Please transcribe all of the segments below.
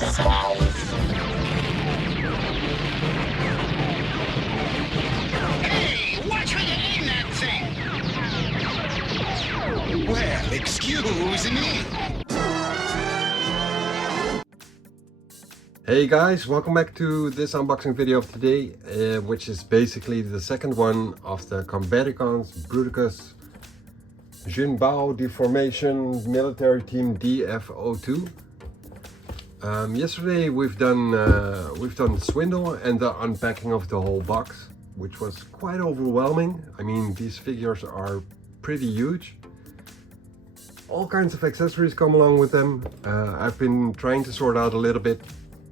Hey, watch where you aim that thing! Well, excuse me. Hey guys, welcome back to this unboxing video of today, which is basically the second one of the COMBATICONS BRUTICUS JINBAO deformation military team DF02. Yesterday we've done the swindle and the unpacking of the whole box, which was quite overwhelming. I mean, these figures are pretty huge. All kinds of accessories come along with them. I've been trying to sort out a little bit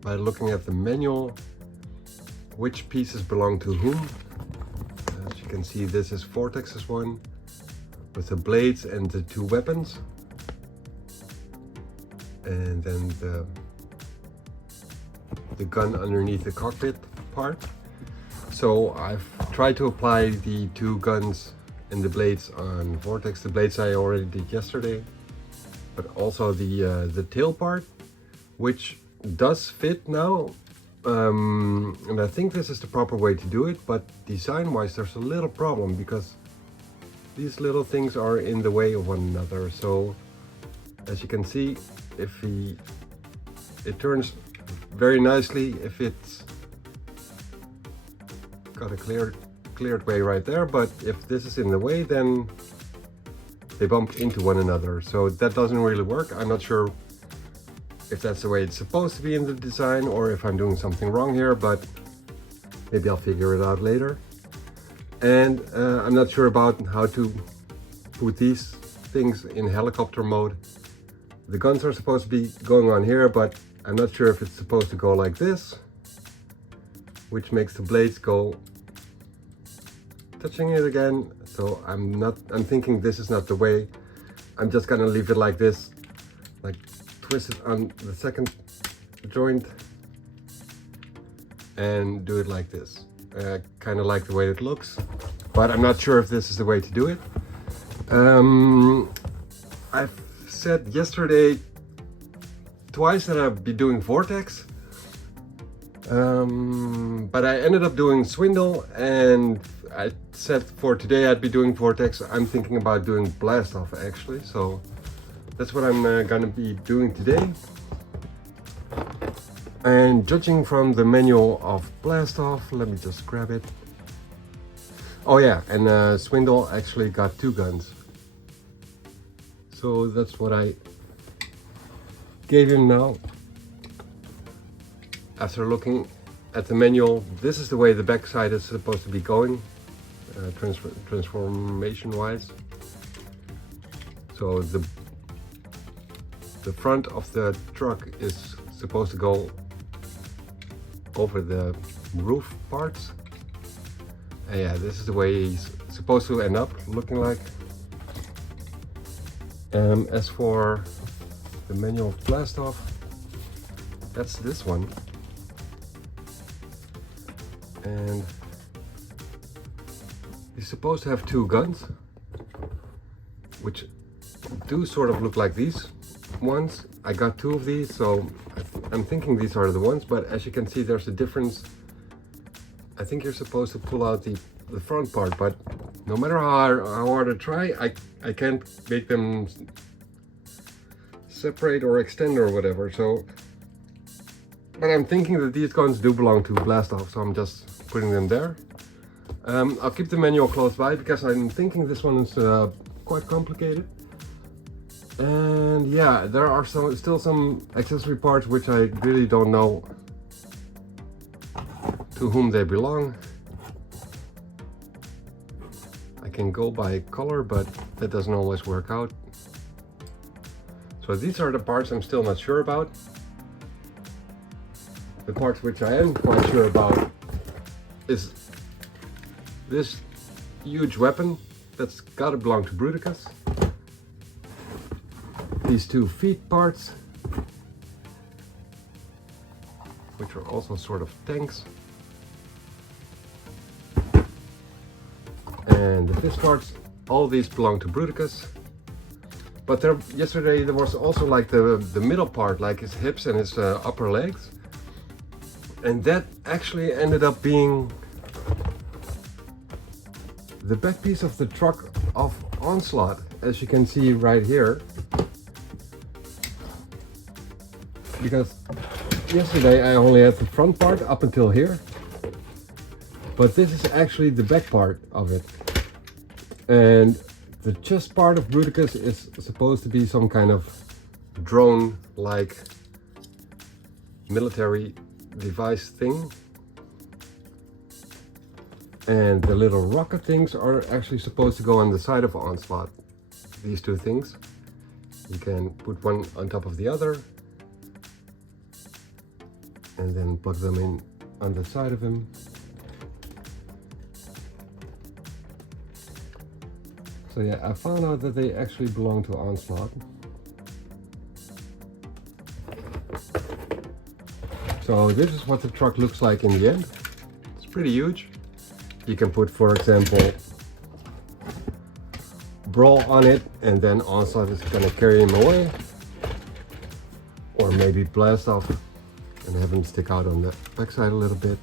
by looking at the manual which pieces belong to whom. As you can see, this is Vortex's one with the blades and the two weapons, and then the gun underneath the cockpit part. So I've tried to apply the two guns and the blades on Vortex. The blades I already did yesterday, but also the tail part, which does fit now, and I think this is the proper way to do it. But design wise there's a little problem because these little things are in the way of one another. So as you can see, it turns very nicely if it's got a cleared way right there, but if this is in the way, then they bump into one another, so that doesn't really work. I'm not sure if that's the way it's supposed to be in the design or if I'm doing something wrong here, but maybe I'll figure it out later. And I'm not sure about how to put these things in helicopter mode. The guns are supposed to be going on here, but I'm not sure if it's supposed to go like this, which makes the blades go touching it again. So I'm thinking this is not the way. I'm just gonna leave it like this, like twist it on the second joint and do it like this. Kind of like the way it looks, but I'm not sure if this is the way to do it. I've said yesterday twice that I'd be doing Vortex, but I ended up doing Swindle, and I said for today I'd be doing Vortex. I'm thinking about doing Blast Off actually, so that's what I'm gonna be doing today. And judging from the manual of Blast Off, let me just grab it. Oh yeah, and Swindle actually got two guns. So that's what I gave him now. After looking at the manual, this is the way the backside is supposed to be going, transformation wise. So the front of the truck is supposed to go over the roof parts. And yeah, this is the way he's supposed to end up looking like. As for the manual of Blast Off, that's this one. And he's supposed to have two guns, which do sort of look like these ones. I got two of these, so I'm thinking these are the ones, but as you can see there's a difference. I think you're supposed to pull out the front part, but no matter how hard I try, I can't make them separate or extend or whatever. So, but I'm thinking that these guns do belong to Blast Off, so I'm just putting them there. I'll keep the manual close by because I'm thinking this one is quite complicated. And yeah, there are still some accessory parts which I really don't know to whom they belong. I can go by color, but that doesn't always work out. So these are the parts I'm still not sure about. The parts which I am quite sure about is this huge weapon that's gotta belong to Bruticus. These two feet parts, which are also sort of tanks. And the fist parts, all these belong to Bruticus. But yesterday there was also like the middle part, like his hips and his upper legs. And that actually ended up being the back piece of the truck of Onslaught, as you can see right here. Because yesterday I only had the front part up until here. But this is actually the back part of it. And the chest part of Bruticus is supposed to be some kind of drone-like military device thing. And the little rocket things are actually supposed to go on the side of Onslaught. These two things. You can put one on top of the other. And then plug them in on the side of him. So yeah, I found out that they actually belong to Onslaught. So this is what the truck looks like in the end. It's pretty huge. You can put, for example, Brawl on it, and then Onslaught is gonna carry him away. Or maybe blast off and have him stick out on the backside a little bit.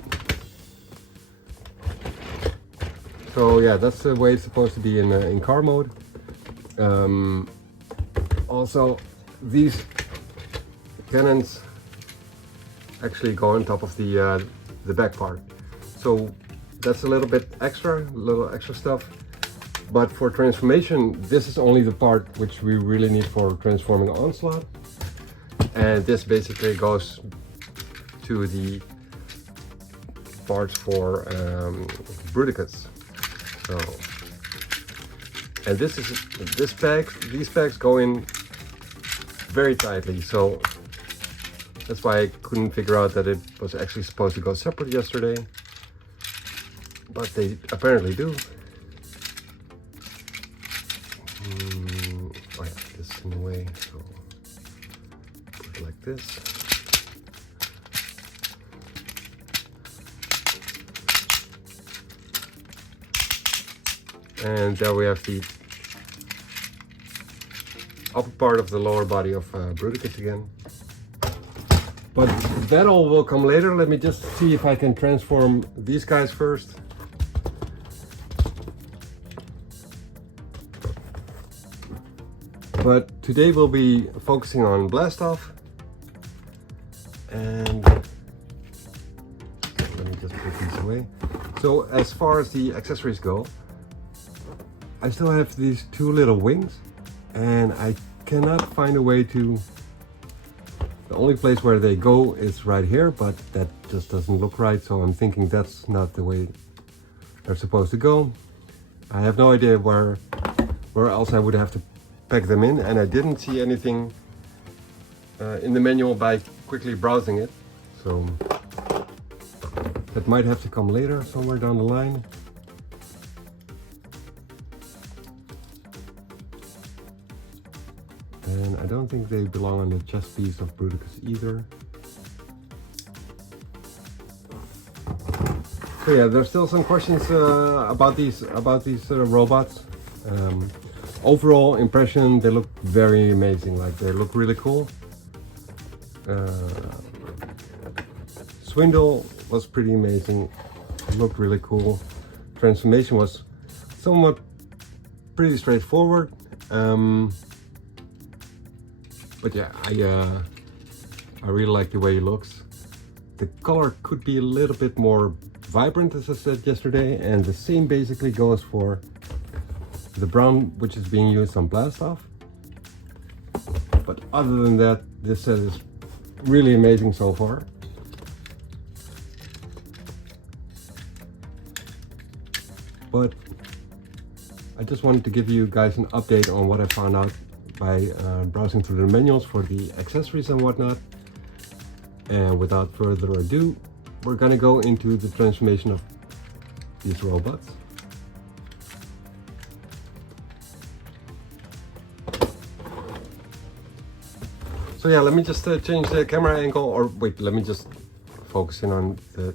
So yeah, that's the way it's supposed to be in car mode. Also, these cannons actually go on top of the back part. So that's a little bit extra, little extra stuff. But for transformation, this is only the part which we really need for transforming Onslaught. And this basically goes to the parts for Bruticus. So, and these bags go in very tightly, so that's why I couldn't figure out that it was actually supposed to go separate yesterday, but they apparently do. Oh yeah, this is in the way, so put it like this. And there we have the upper part of the lower body of Bruticus again. But that all will come later. Let me just see if I can transform these guys first. But today we'll be focusing on blast off. And let me just put these away. So as far as the accessories go, I still have these two little wings, and I cannot find a way to... The only place where they go is right here, but that just doesn't look right, so I'm thinking that's not the way they're supposed to go. I have no idea where else I would have to pack them in, and I didn't see anything in the manual by quickly browsing it, so that might have to come later, somewhere down the line. And I don't think they belong on the chest piece of Bruticus either. So yeah, there's still some questions about these robots. Overall impression, they look very amazing. Like, they look really cool. Swindle was pretty amazing. It looked really cool. Transformation was somewhat pretty straightforward. But yeah, I really like the way he looks. The color could be a little bit more vibrant, as I said yesterday, and the same basically goes for the brown, which is being used on blast off. But other than that, this set is really amazing so far. But I just wanted to give you guys an update on what I found out by browsing through the manuals for the accessories and whatnot. And without further ado, we're gonna go into the transformation of these robots. So yeah, let me just change the camera angle, or wait, let me just focus in on the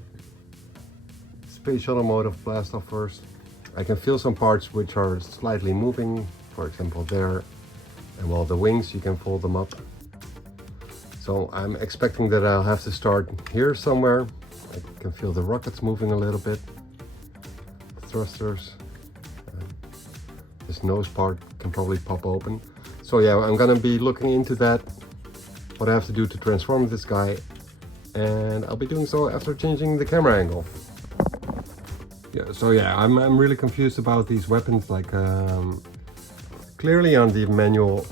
space shuttle mode of blast off first. I can feel some parts which are slightly moving, for example there, And while the wings, you can fold them up. So I'm expecting that I'll have to start here somewhere. I can feel the rockets moving a little bit. Thrusters. This nose part can probably pop open. So yeah, I'm gonna be looking into that, what I have to do to transform this guy, and I'll be doing so after changing the camera angle. Yeah, so yeah, I'm really confused about these weapons. Like clearly on the manual,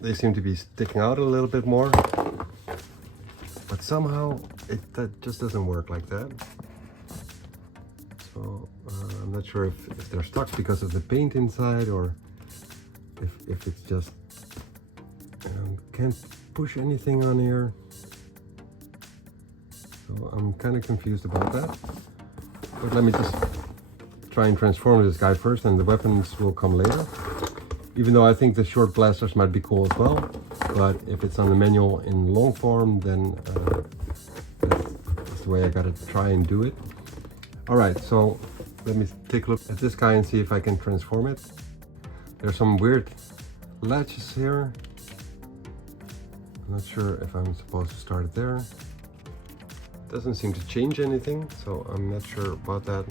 they seem to be sticking out a little bit more, but somehow that just doesn't work like that. So I'm not sure if they're stuck because of the paint inside, or if it's just can't push anything on here. So I'm kind of confused about that. But let me just try and transform this guy first, and the weapons will come later. Even though I think the short blasters might be cool as well, but if it's on the manual in long form, then that's the way I gotta try and do it. All right, so let me take a look at this guy and see if I can transform it. There's some weird latches here. I'm not sure if I'm supposed to start it there. Doesn't seem to change anything, so I'm not sure about that.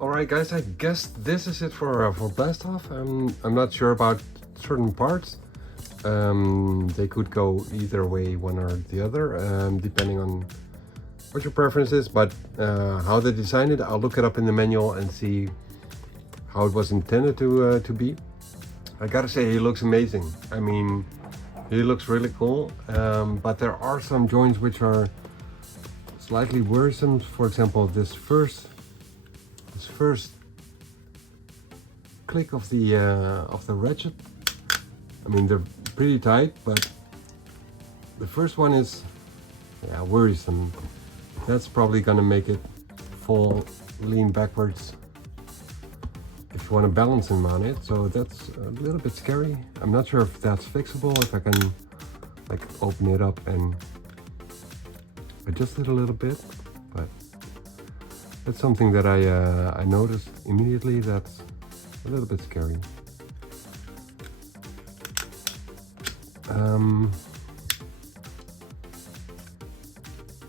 Alright guys, I guess this is it for blast off. I'm not sure about certain parts. They could go either way, one or the other, depending on what your preference is, but how they designed it, I'll look it up in the manual and see how it was intended to be. I gotta say, he looks amazing. I mean, he looks really cool, but there are some joints which are slightly worrisome. For example, this first click of the ratchet. I mean, they're pretty tight, but the first one is, yeah, worrisome. That's probably gonna make it lean backwards if you want to balance him on it. So that's a little bit scary. I'm not sure if that's fixable, if I can like open it up and adjust it a little bit, but that's something that I noticed immediately. That's a little bit scary.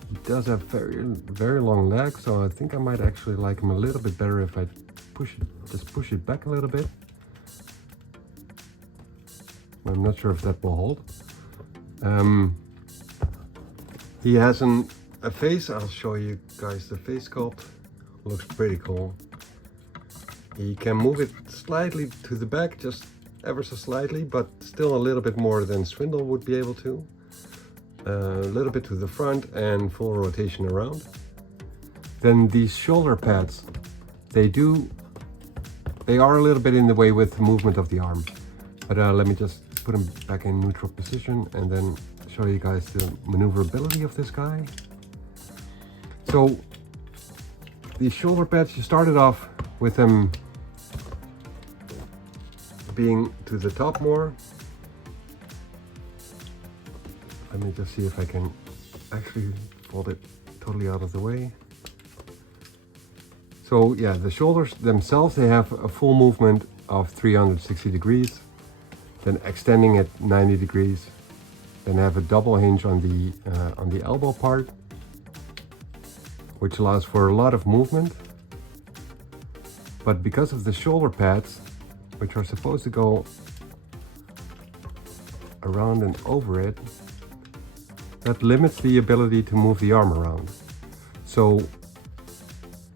He does have very long legs, so I think I might actually like him a little bit better if I just push it back a little bit. I'm not sure if that will hold. He has a face. I'll show you guys the face sculpt. Looks pretty cool. He can move it slightly to the back, just ever so slightly, but still a little bit more than Swindle would be able to. A little bit to the front and full rotation around. Then these shoulder pads, they are a little bit in the way with the movement of the arm. But let me just put them back in neutral position and then show you guys the maneuverability of this guy. So these shoulder pads, you started off with them being to the top more. Let me just see if I can actually fold it totally out of the way. So yeah, the shoulders themselves, they have a full movement of 360 degrees, then extending it 90 degrees, then have a double hinge on the elbow part, which allows for a lot of movement. But because of the shoulder pads, which are supposed to go around and over it, that limits the ability to move the arm around. So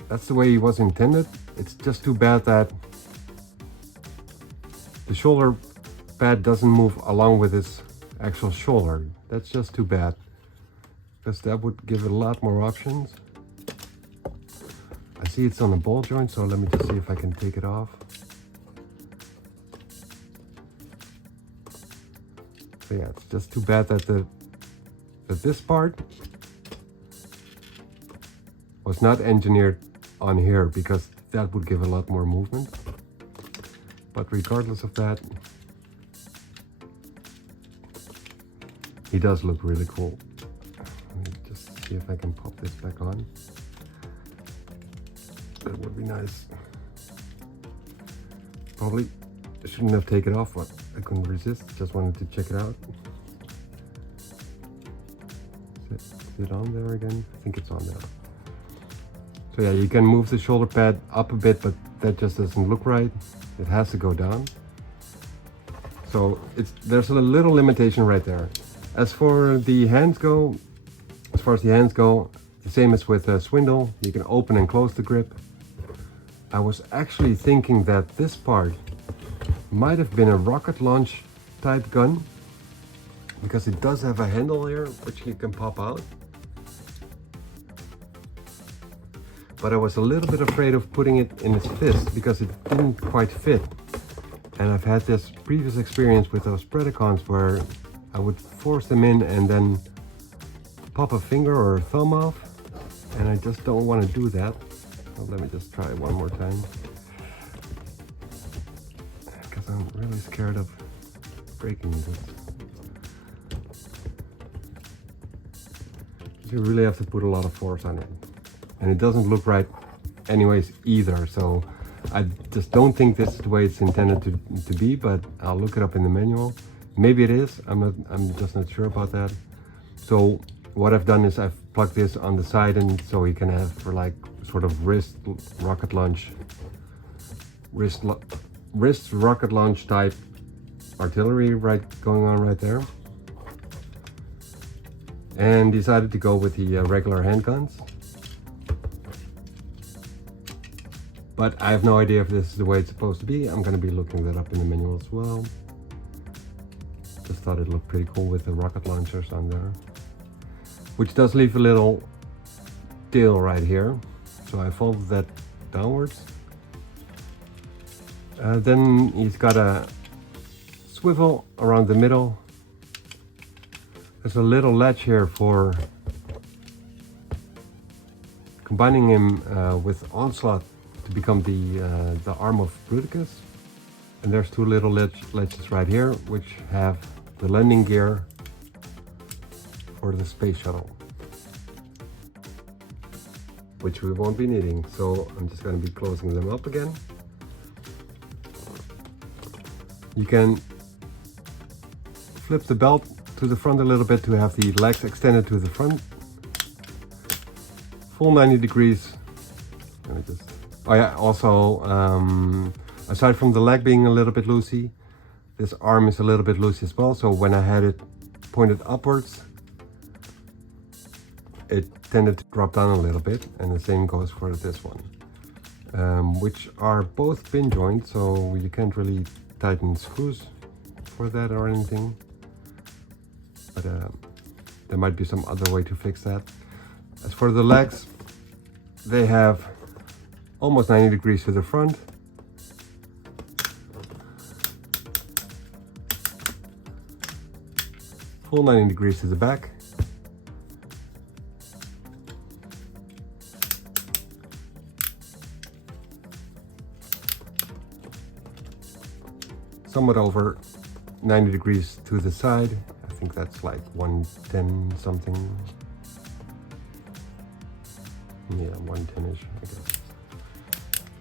that's the way it was intended. It's just too bad that the shoulder pad doesn't move along with its actual shoulder. That's just too bad, because that would give it a lot more options. I see it's on a ball joint, so let me just see if I can take it off. So yeah, it's just too bad that this part was not engineered on here, because that would give a lot more movement. But regardless of that, he does look really cool. Let me just see if I can pop this back on. That would be nice. Probably shouldn't have taken it off, but I couldn't resist. Just wanted to check it out. Is it on there again? I think it's on there. So yeah, you can move the shoulder pad up a bit, but that just doesn't look right. It has to go down. So there's a little limitation right there. As for the hands go, the same as with Swindle, you can open and close the grip. I was actually thinking that this part might have been a rocket launch type gun, because it does have a handle here which you can pop out. But I was a little bit afraid of putting it in his fist because it didn't quite fit. And I've had this previous experience with those BRUTICUS where I would force them in and then pop a finger or a thumb off, and I just don't want to do that. So let me just try it one more time, because I'm really scared of breaking this. You really have to put a lot of force on it, and it doesn't look right anyways either. So I just don't think this is the way it's intended to be, but I'll look it up in the manual. Maybe it is, I'm just not sure about that. So what I've done is I've plugged this on the side, and so you can have for like sort of wrist rocket launch type artillery going on right there. And decided to go with the regular handguns. But I have no idea if this is the way it's supposed to be. I'm going to be looking that up in the manual as well. Just thought it looked pretty cool with the rocket launchers on there. Which does leave a little tail right here. So I folded that downwards. Then he's got a swivel around the middle. There's a little latch here for combining him with Onslaught to become the arm of Bruticus. And there's two little latches right here, which have the landing gear for the space shuttle, which we won't be needing. So I'm just going to be closing them up again. You can flip the belt to the front a little bit to have the legs extended to the front. Full 90 degrees. Let me just... Oh yeah, also, aside from the leg being a little bit loosey, this arm is a little bit loosey as well. So when I had it pointed upwards, it tended to drop down a little bit, and the same goes for this one, which are both pin joints, so you can't really tighten screws for that or anything, but there might be some other way to fix that. As for the legs, they have almost 90 degrees to the front, full 90 degrees to the back, somewhat over 90 degrees to the side. I think that's like 110 something. Yeah, 110-ish, I guess.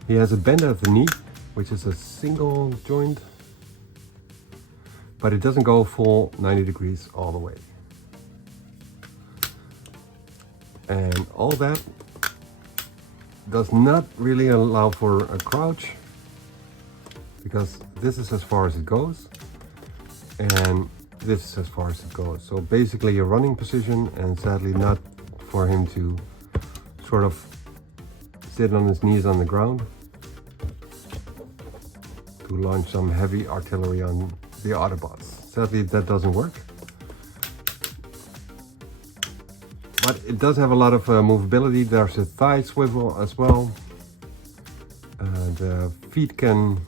He has a bend at the knee, which is a single joint, but it doesn't go full 90 degrees all the way. And all that does not really allow for a crouch, because this is as far as it goes, and this is as far as it goes. So basically a running position, and sadly not for him to sort of sit on his knees on the ground to launch some heavy artillery on the Autobots. Sadly that doesn't work. But it does have a lot of movability. There's a thigh swivel as well. The feet can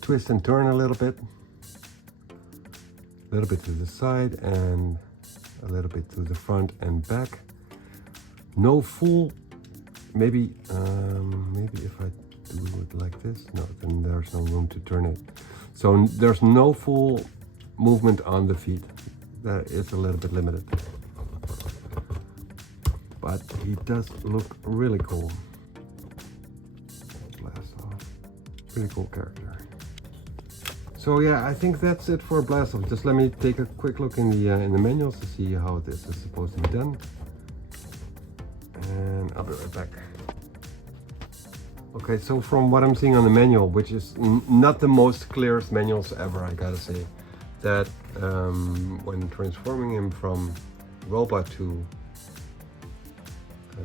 twist and turn a little bit to the side and a little bit to the front and back. No full, maybe if I do it like this, no, then there's no room to turn it. So there's no full movement on the feet. That is a little bit limited. But he does look really cool. Blast off. Pretty cool character. So yeah, I think that's it for Blast Off. Just let me take a quick look in the manuals to see how this is supposed to be done. And I'll be right back. Okay, so from what I'm seeing on the manual, which is not the most clearest manuals ever, I gotta say, that when transforming him from robot to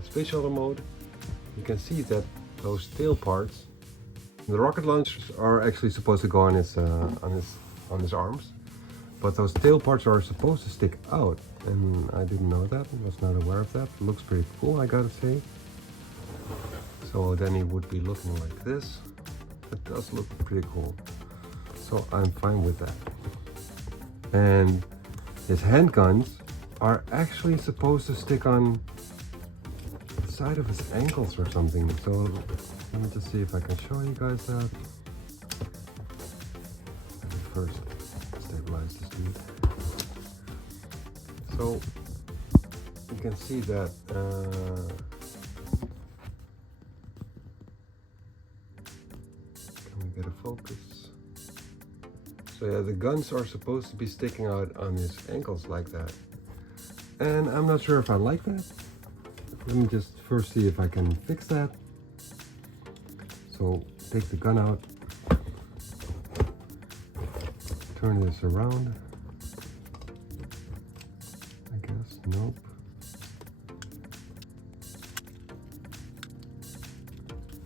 space shuttle mode, you can see that those tail parts, the rocket launchers are actually supposed to go on his arms, but those tail parts are supposed to stick out, and I didn't know that. I was not aware of that. It looks pretty cool, I gotta say. So then he would be looking like this. It does look pretty cool. So I'm fine with that. And his handguns are actually supposed to stick on the side of his ankles or something. So let me just see if I can show you guys that. Let me first stabilize this dude. So you can see that can we get a focus? So yeah, the guns are supposed to be sticking out on his ankles like that. And I'm not sure if I like that. Let me just first see if I can fix that. So take the gun out, turn this around, I guess, nope.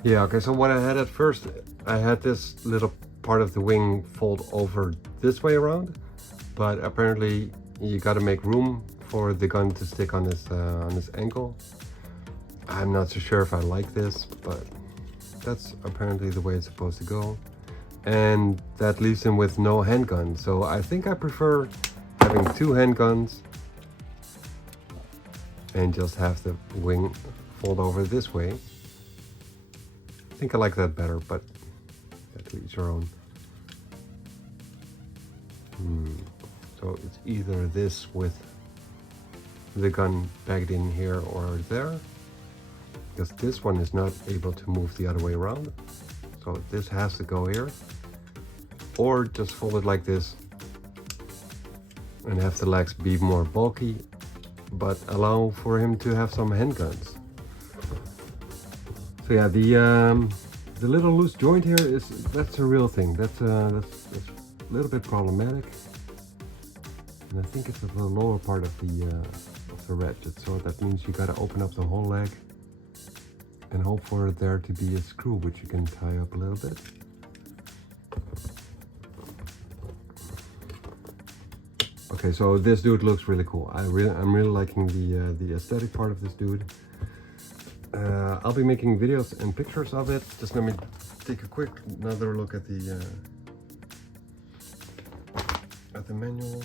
Yeah, okay, so what I had at first, I had this little part of the wing fold over this way around, but apparently you gotta make room for the gun to stick on this ankle. I'm not so sure if I like this, but that's apparently the way it's supposed to go. and that leaves him with no handgun. So I think I prefer having 2 handguns and just have the wing fold over this way. I think I like that better, but yeah, to each your own. So it's either this with the gun bagged in here or there, because this one is not able to move the other way around. So this has to go here, or just fold it like this and have the legs be more bulky, but allow for him to have some handguns. So yeah, the little loose joint here that's a real thing. That's a little bit problematic, and I think it's at the lower part of the ratchet. So that means you gotta open up the whole leg and hope for there to be a screw which you can tie up a little bit. Okay, so this dude looks really cool. I'm really liking the aesthetic part of this dude. I'll be making videos and pictures of it. Just let me take a quick another look at the manual.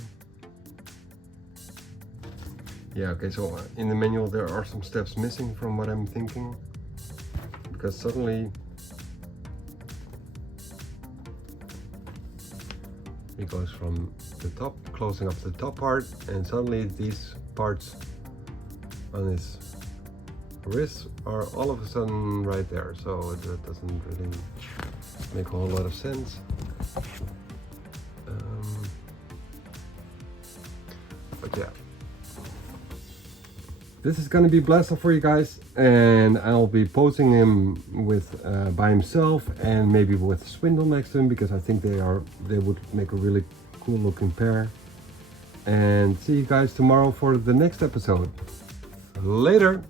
Yeah, okay, so in the manual there are some steps missing from what I'm thinking, because suddenly it goes from the top, closing up the top part, and suddenly these parts on his wrists are all of a sudden right there, so that doesn't really make a whole lot of sense. But yeah, this is gonna be blasted for you guys, and I'll be posing him with by himself and maybe with Swindle next to him, because I think they would make a really cool looking pair. And see you guys tomorrow for the next episode. Later.